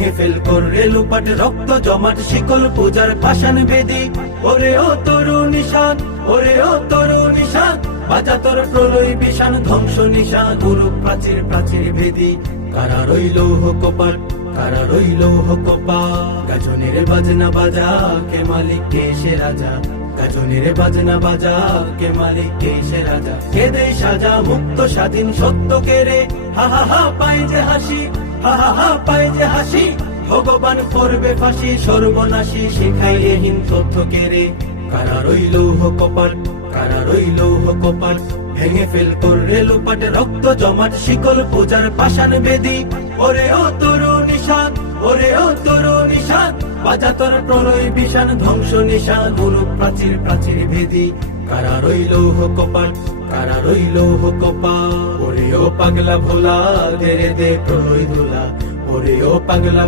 ভেঙে ফেল কররে লুপাট রক্ত জমাট শিকল পূজার পাষাণ বেদি। ওরে ও তরু নিশান, ওরে ও তরু নিশান, বাজা তোর প্রলয় বিষাণ ধ্বংস নিশান গুরু প্রাচীর প্রাচীর ভেদি। কারা রইল কপাট, কারা রইল কপাট, গাজনের বাজনা বাজা কে মালিক কে সে রাজা। গাজনের বাজনা বাজা কে মালিক কে সে রাজা। কে দেয় সাজা মুক্ত স্বাধীন সত্য কে রে, হা হা হা পায় যে হাসি, হা হা হা পায় যে হাসি। ভগবান করবে ফাঁসি সর্বনাশী শিখাইলেহীন তথ্য কে রে। কারা রইল কপাট, কারা রইল কপাট, ভেঙে ফেল কররে লুপাট রক্ত জমাট শিকল পূজার পাষাণ বেদি। ওরে ও তরু নিশান, ওরে ও তরু নিশান, বাজা তোর প্রলয় বিষাণ ধ্বংস নিশান গুরু প্রাচীর প্রাচীর ভেদি। কারা রইল কপাট, কারা রইল কপাট, ওরে ও পাগলা ভোলা দে রে দে প্রলয় ধুলা। ওরে ও পাগলা